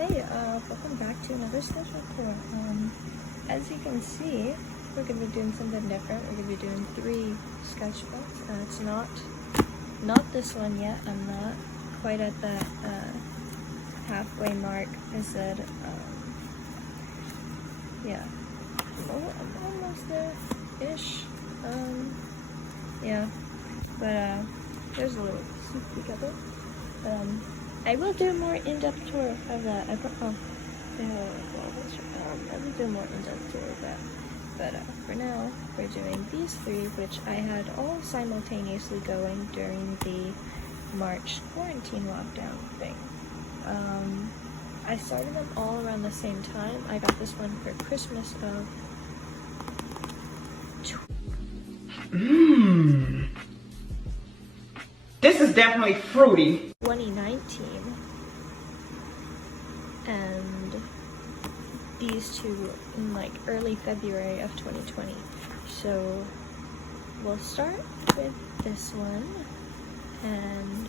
Hey, welcome back to another sketchbook tour. As you can see, we're going to be doing something different. We're going to be doing 3 sketchbooks. It's not this one yet. I'm not quite at that halfway mark. I said, yeah, I'm almost there-ish. Yeah, but there's a little sneak peek of it. I will do a more in-depth tour of that. I will do a more in-depth tour of that. But for now, we're doing these 3, which I had all simultaneously going during the March quarantine lockdown thing. I started them all around the same time. I got this one for Christmas of This is definitely fruity. 2019, and these 2 in like early February of 2020. So we'll start with this one, and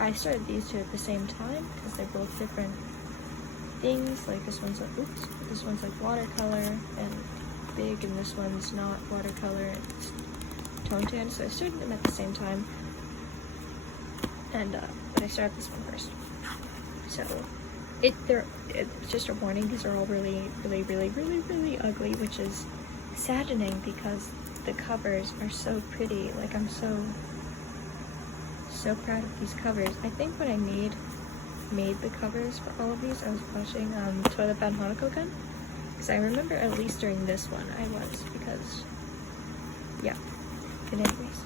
I started these 2 at the same time because they're both different things. Like this one's like watercolor and big, and this one's not watercolor and it's tone tan. So I started them at the same time, and but I started this one first. So it's just a warning, these are all really ugly, which is saddening because the covers are so pretty. Like, I'm so proud of these covers. I think when I made the covers for all of these, I was watching Toilet Bound Hanako Gun, because I remember at least during this one I was, because yeah. But anyways,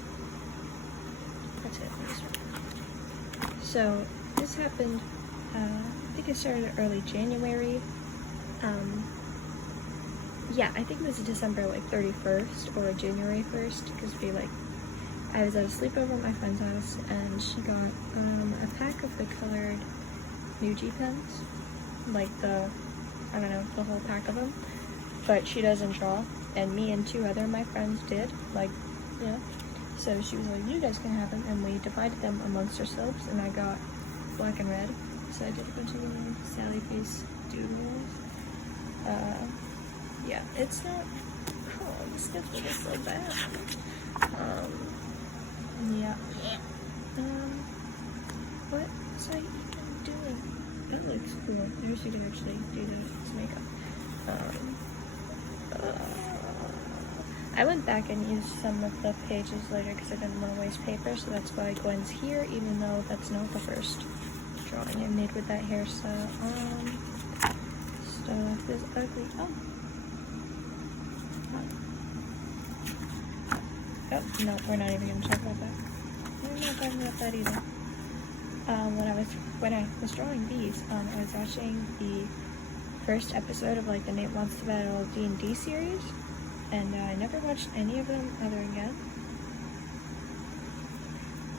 that's it for this one. So this happened, I think it started early January. Yeah, I think it was December like 31st or January 1st, because I was at a sleepover at my friend's house, and she got a pack of the colored Nuji pens, like the whole pack of them, but she doesn't draw, and me and 2 other of my friends did, yeah. So she was like, you guys can have them, and we divided them amongst ourselves, and I got black and red. So I did a bunch of little Sally face doodles. Yeah, it's not, the sketchbook is so bad. Yeah. What was I even doing? That looks cool. I wish you could actually do that as makeup. I went back and used some of the pages later because I didn't want to waste paper, so that's why Gwen's here, even though that's not the first drawing I made with that hairstyle. Stuff is ugly. Oh, no, we're not even going to talk about that. We're not talking about that either. When I was drawing these, I was watching the first episode of like the Nate Wants to Battle D&D series, and I never watched any of them ever again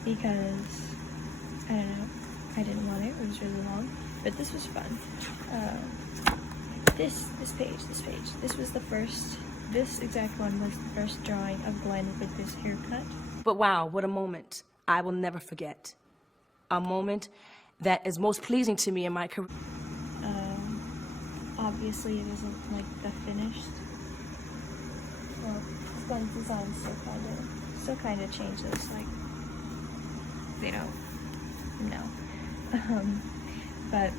because I don't know, I didn't want it was really long, but this was fun. This exact one was the first drawing of Gwen with this haircut. But wow, what a moment I will never forget. A moment that is most pleasing to me in my career. Obviously it isn't like the finished. Well, Gwen's design still kind of changes, like, they don't know. But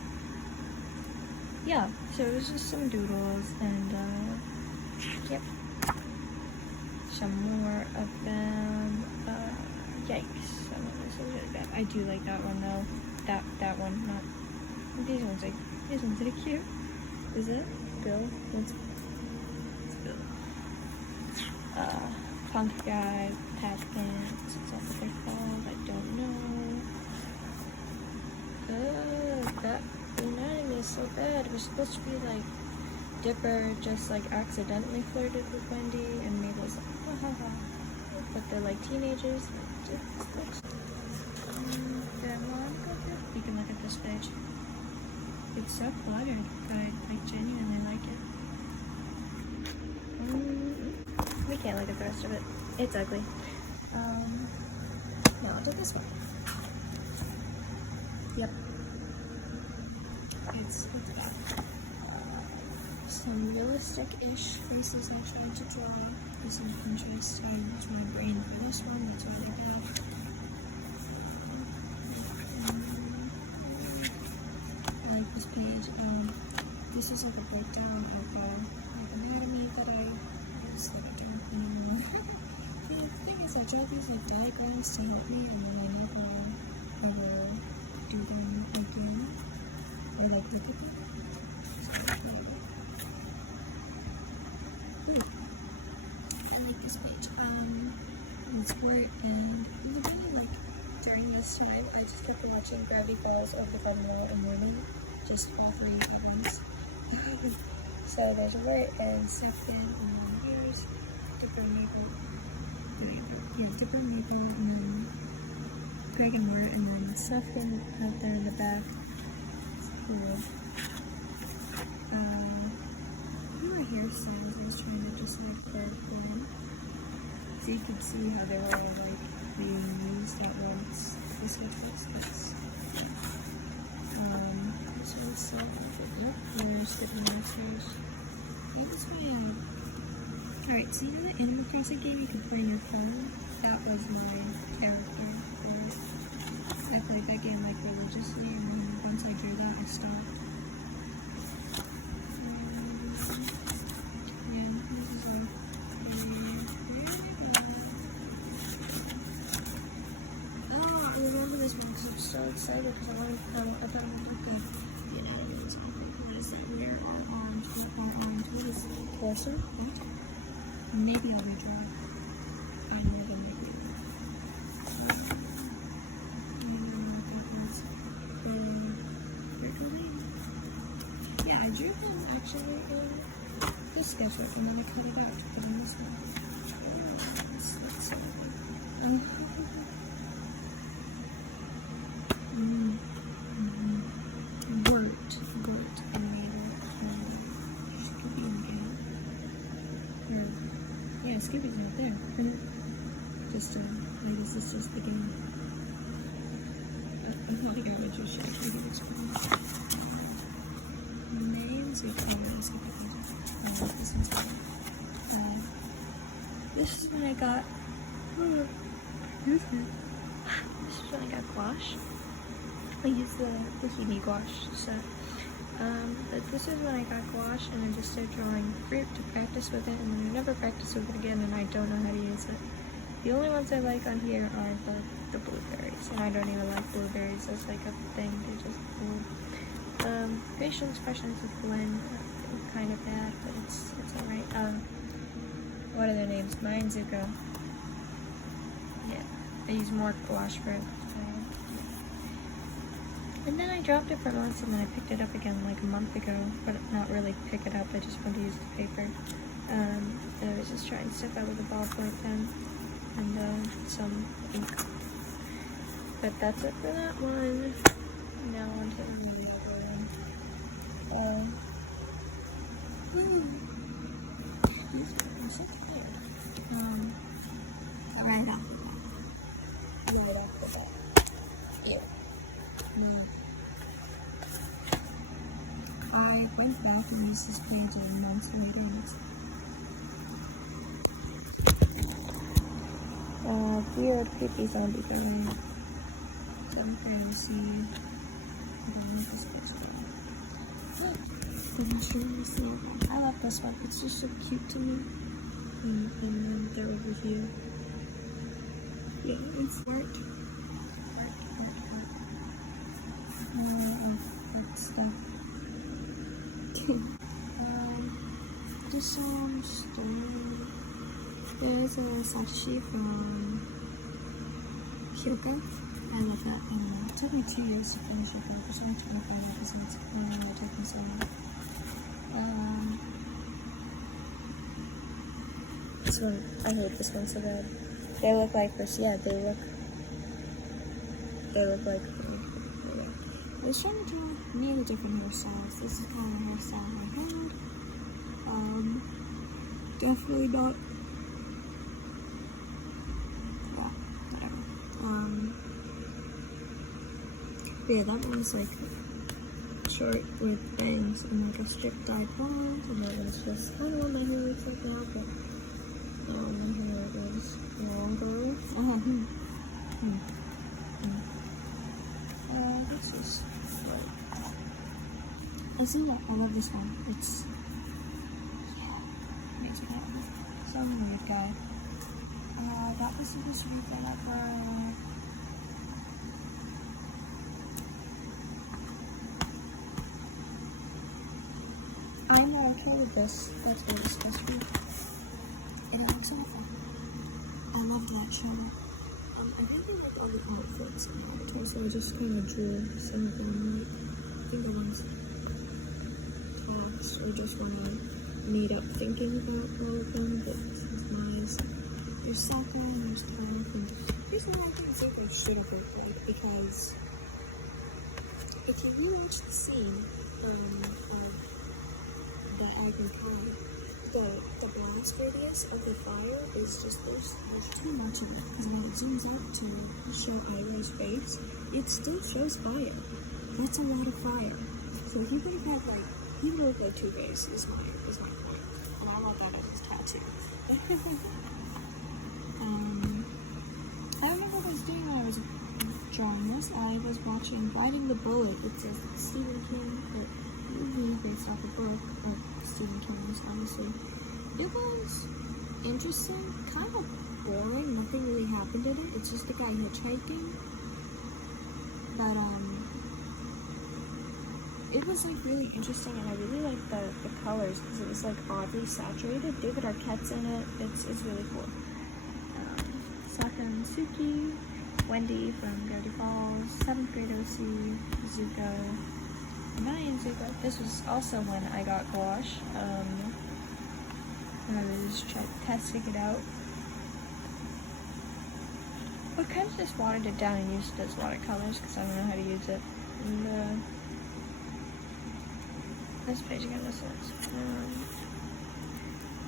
yeah, so it was just some doodles, and yep, some more of them. Yikes, some of this is really bad. I do like that one though. That one, not these ones. These ones are cute. Is it Bill? It's Bill. Punk guy, pat pants. Is that what they're called? I don't know. That anatomy is so bad. It was supposed to be like Dipper just like accidentally flirted with Wendy, and Mabel was like, ha ha ha. But they're like teenagers. You can look at this page. It's so cluttered, but I genuinely like it. We can't look at the rest of it. It's ugly. Now I'll do this one. Yep. it's got some realistic-ish faces I tried to draw. There's some Pinterest. I used my brain for this one, that's what I got. I like this page. This is like a breakdown of like anatomy that I don't anymore. The thing is, I draw these like diagrams to help me, and then I never ever do them again or like look at them. So whatever. Ooh, I like this page. It's great, and in the beginning, like during this time, I just kept watching Gravity Falls over the Wall and Morning, just all 3 at once. So there's Alert and Second, and then here's Dipper Maple. Yeah, Dipper Maple, and then Greg and Mort, and then Second out there in the back. It's cool. My hairstyles, I was trying to just like curve them, so you could see how they were like being used at once. This was this. This was yep, there's the masters. That was my alright, so you know the Animal Crossing game you could play on your phone? That was my character for it. I played that game like religiously, and then once I drew that I stopped. So excited because I thought it would look good. You know, what is that? Where are arms? What is it? Torso? What? Maybe I'll redraw. I know what I might do. Yeah, I drew them actually in this sketchbook and then I cut it out to put in this one. Let's see. Gort, and Scooby again. Yeah, Scooby's not there. Just, I guess this is the game. I thought I got what you should maybe this one. Names, we can Scooby. This one's good. This is when I got. This is when I got gouache. I used the Heebie gouache set. But this is when I got gouache and I just started drawing fruit to practice with it, and then I never practiced with it again, and I don't know how to use it. The only ones I like on here are the blueberries, and I don't even like blueberries as like a thing, they're just blue. Facial expressions with Glenn are kind of bad, but it's alright. What are their names? Maya and Zuko. Yeah, I use more gouache for it. And then I dropped it for months, and then I picked it up again like a month ago, but not really pick it up, I just wanted to use the paper. And I was just trying stuff out with a ballpoint pen and some ink. But that's it for that one. Now on to the other one. Right off the bat. Yeah. I went back and used this page months later. Weird creepy zombie villain. Some fantasy. I love this one. It's just so cute to me. And the overview. Yeah, it's art. Art stuff. Just some story. There's a sashi from Hyoka. I love that. It took me 2 years to finish it, but there's only 25 episodes. It took me so long. This one, I hate this one so bad. They look like this. Yeah, they look like. I was trying to draw many different hairstyles. This is kind of the hairstyle I had. Definitely not. Yeah, whatever. Yeah, that one's like short with bangs and like a stripped dyed blonde, and that was just kind of what my hair looks like now, but now my hair is longer. This is I love this one. It's makes me happy. Some weird guy. That was supposed to be forever. I'm not okay with this. That's what it's supposed to be. It looks awful. I loved that show. I really like all the outfits and all, so I just kind of drew some of them. Like, I think the ones tops or just want to meet up thinking about all of them, but this is nice. There's Sokka and there's Toph, and here's what I think Zuko should have looked like, because if you rewatch the scene of the Ivory Kai, the blast radius of the fire is just, there's too much of it, because when it zooms out to show Iroh's face, it still shows fire. That's a lot of fire. So he would have had like, he would look like Two-Face is my point, and I want that as his tattoo. I don't know what I was doing when I was drawing this. I was watching Biting the Bullet. It says Stephen King, but movie based off a book of Stephen King's, honestly. It was interesting, kind of boring, nothing really happened in it. It's just the guy hitchhiking. But it was like really interesting, and I really liked the colors because it was like oddly saturated. David Arquette's in it. It's really cool. Sokka and Suki, Wendy from Gravity Falls, 7th grade OC, Zuko, and Zuko. This was also when I got gouache. And I was testing it out. I kind of just watered it down and used it as watercolors because I don't know how to use it. And this page again, this one's.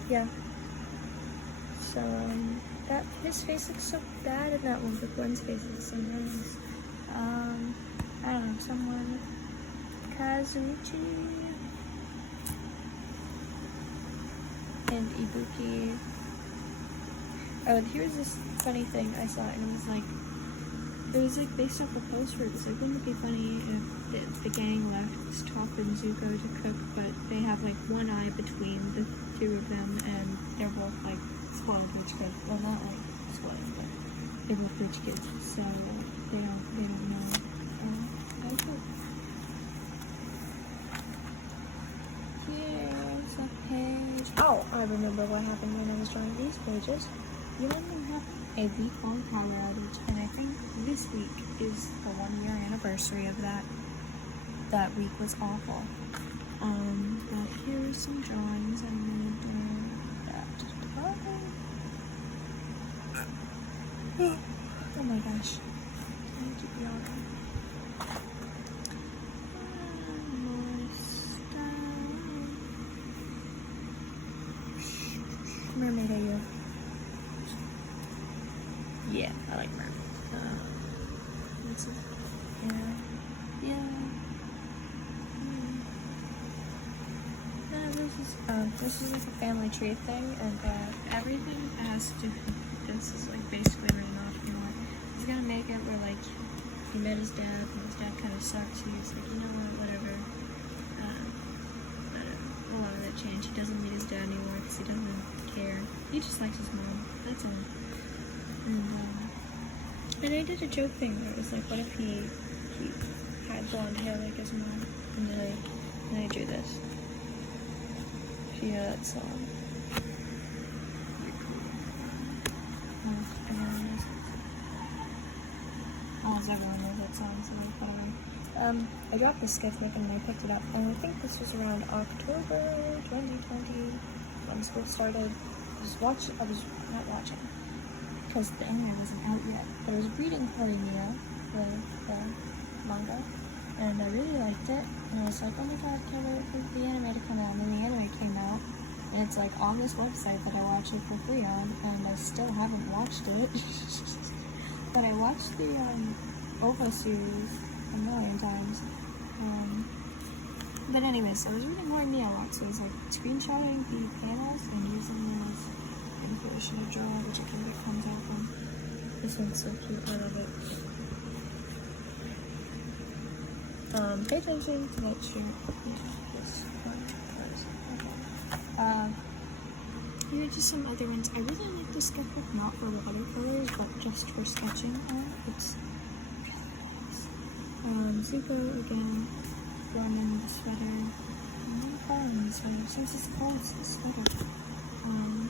Yeah. So, that his face looks so bad in that one, but Gwen's face looks so nice. I don't know, someone. Kazuichi. And Ibuki. Oh, and here's this funny thing I saw, and it was like based off the poster. It was like, wouldn't it be funny if the gang left Toph and Zuko to cook, but they have like one eye between the two of them, and they're both like spoiled rich kids. Well, not like spoiled, but they're both rich kids, so they don't know. I cook. Here's a page. Oh, I remember what happened when I was drawing these pages. You know, we have a week-long power outage, and I think this week is the 1-year anniversary of that. That week was awful. But here's some drawings I made during that time. Oh my gosh. I need to be on. Mermaid are you? Yeah, I like mermaids. What's it? Yeah. This is like a family tree thing, and everything has to. This is like basically written off. You know what? He's gonna make it where like he met his dad, and his dad kind of sucks. He's like, you know what? Whatever. A lot of that changed. He doesn't meet his dad anymore because he doesn't care. He just likes his mom. That's all. And I did a joke thing where it was like, what if he had blonde hair like his mom? And then I drew this. If you know that song. Almost everyone knows that song, so whatever. I dropped this sketchbook and I picked it up, and I think this was around October 2020 when school started. I was not watching because the anime wasn't out yet, but I was reading Horimiya, the manga, and I really liked it, and I was like, oh my god, can't wait for the anime to come out. And then the anime came out, and it's like on this website that I watch it for free on, and I still haven't watched it. But I watched the OVA series a million times. But anyways, so I was reading more Mia Watch, so I was like screenshotting the panels and using them as inspiration to draw, which I think it comes out from. This one's so cute, I love it. Pay attention to that shirt. This one. Here are just some other ones. I really like this sketchbook, not for watercolors, but just for sketching art. It's Zuko again, drawn in the sweater. I'm not calling the sweater since it's called the sweater. And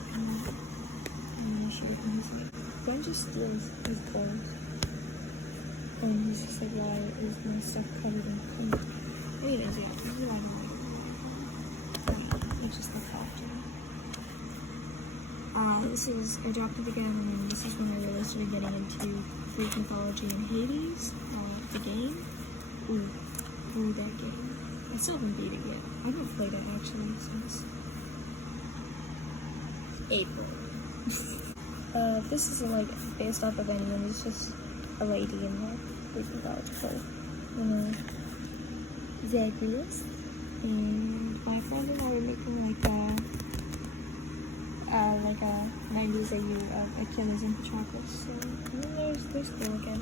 then shoot, and he's like, Gwen just steals his clothes. And he's just like, why is my stuff covered in paint? Anyways, yeah, this is why I don't like it. It just looks off to me. This is, I dropped it again, and then this is when I really started getting into Greek mythology and Hades, the game. Ooh, that game. I still haven't beat it yet. I haven't played it actually since April. This is like based off of anyone. It's just a lady in the Greek mythology play. Zagreus. And my friend and I were making like a 90s AU of Achilles and Patroclus. So and then there's Cool again.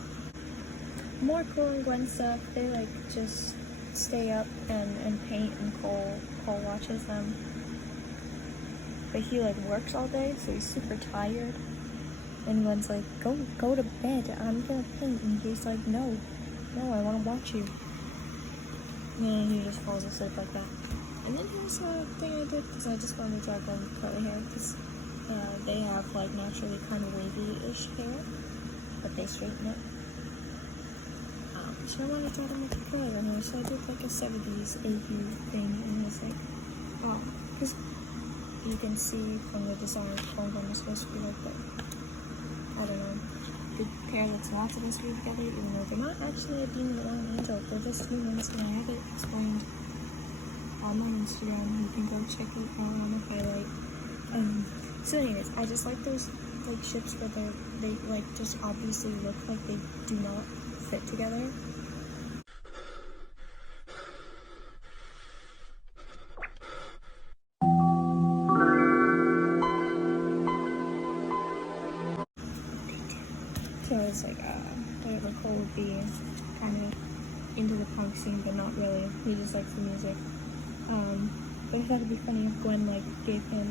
More Cool and Gwen stuff. They like just stay up and paint, and Cole watches them. But he like works all day, so he's super tired. And Gwen's like, go to bed, I'm gonna paint. And he's like, no, I wanna watch you. And he just falls asleep like that. And then here's a thing I did, because I just wanted to draw Gwen curly hair, because they have like naturally kind of wavy-ish hair, but they straighten it. So I wanted to draw them with curly hair, so I did like a 70s AU thing, and it was like, oh, because you can see from the design how Gwen is supposed to be like that. I don't know, the pair that's not supposed to be together, even though they're not actually a demon or an angel, they're just humans, and I have it explained on my Instagram. You can go check it out on the highlight. So anyways, I just like those like ships where they like just obviously look like they do not fit together. So it's like whatever Cole would be kind of into the punk scene, but not really. He just likes the music. But I thought it'd be funny if Gwen like gave him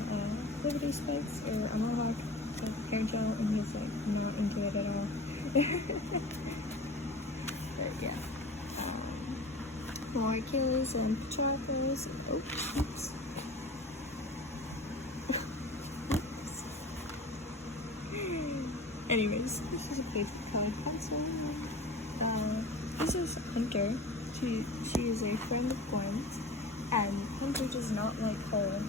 Liberty Spikes or a mohawk, like hair gel, and he's like not into it at all. But yeah. More Achilles and Patroclus. Oh, oops. Anyways, this is a Facebook card pencil. This is Hunter. She is a friend of Gwen's, and Hunter does not like Cole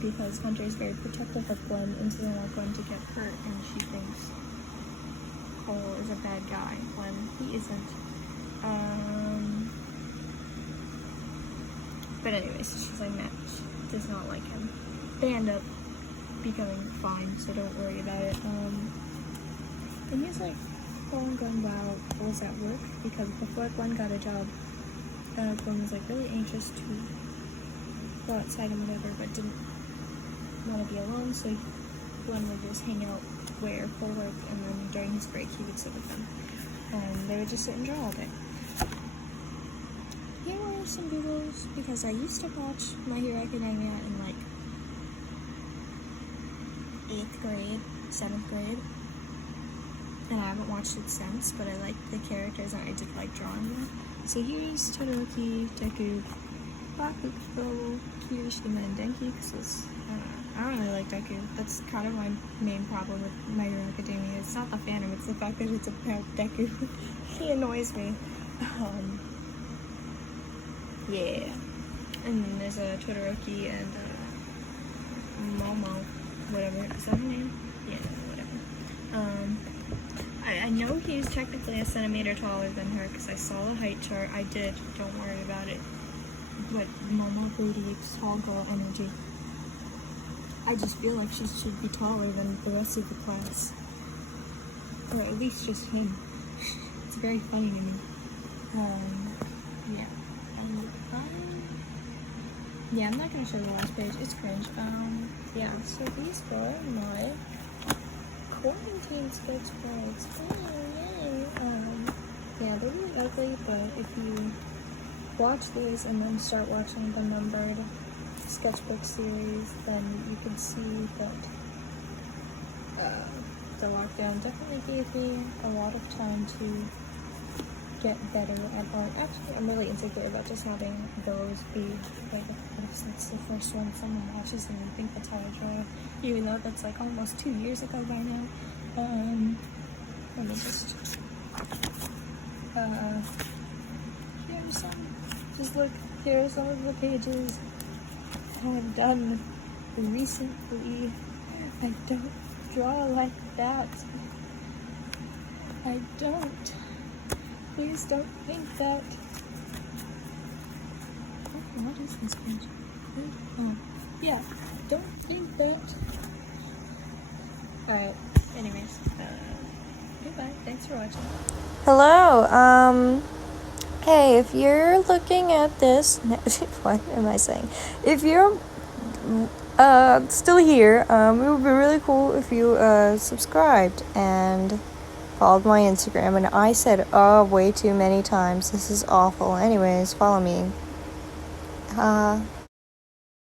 because Hunter is very protective of Gwen and doesn't want Gwen to get hurt, and she thinks Cole is a bad guy when he isn't. But anyways, she's like, Matt does not like him. They end up becoming fine, so don't worry about it. And he's like calling Gwen while Cole's at work, because before Gwen got a job, Gwen was like really anxious to go outside and whatever, but didn't want to be alone, so Gwen would just hang out where Cole worked, and then during his break he would sit with them, and they would just sit and draw all day. Here were some doodles, because I used to watch My Hero Academia in like 8th grade, 7th grade, and I haven't watched it since, but I like the characters and I did like drawing them. So here's Todoroki, Deku, Bakugo, Kirishima, and Denki, because I don't really like Deku. That's kind of my main problem with My Hero Academia. It's not the fandom, it's the fact that it's about Deku. He annoys me. Yeah. And then there's a Todoroki and Momo, whatever. Is that her name? Yeah, whatever. I know he's technically a centimeter taller than her because I saw the height chart. I did. Don't worry about it. But Momo radiates tall girl energy. I just feel like she should be taller than the rest of the class. Or at least just him. It's very funny to me. Yeah. Yeah, I'm not gonna show the last page. It's cringe. Yeah. So these were my quarantine sketchbooks. Yay! Yeah, they're really ugly, but if you watch these and then start watching the numbered sketchbook series, then you can see that the lockdown definitely gave me a lot of time to get better at art. Actually, I'm really insecure about just having those be like, what if that's the first one someone watches and they think that's how I draw, even though that's like almost 2 years ago by now. Let me just here's some, just look, here are some of the pages I've done recently. I don't draw like that. I don't. Please don't think that. Oh, what is this page? Oh, yeah, don't think that. Alright, anyways, goodbye. Thanks for watching. Hello, hey, if you're looking at this, what am I saying? If you're, still here, it would be really cool if you, subscribed and followed my Instagram, and I said, way too many times, this is awful. Anyways, follow me.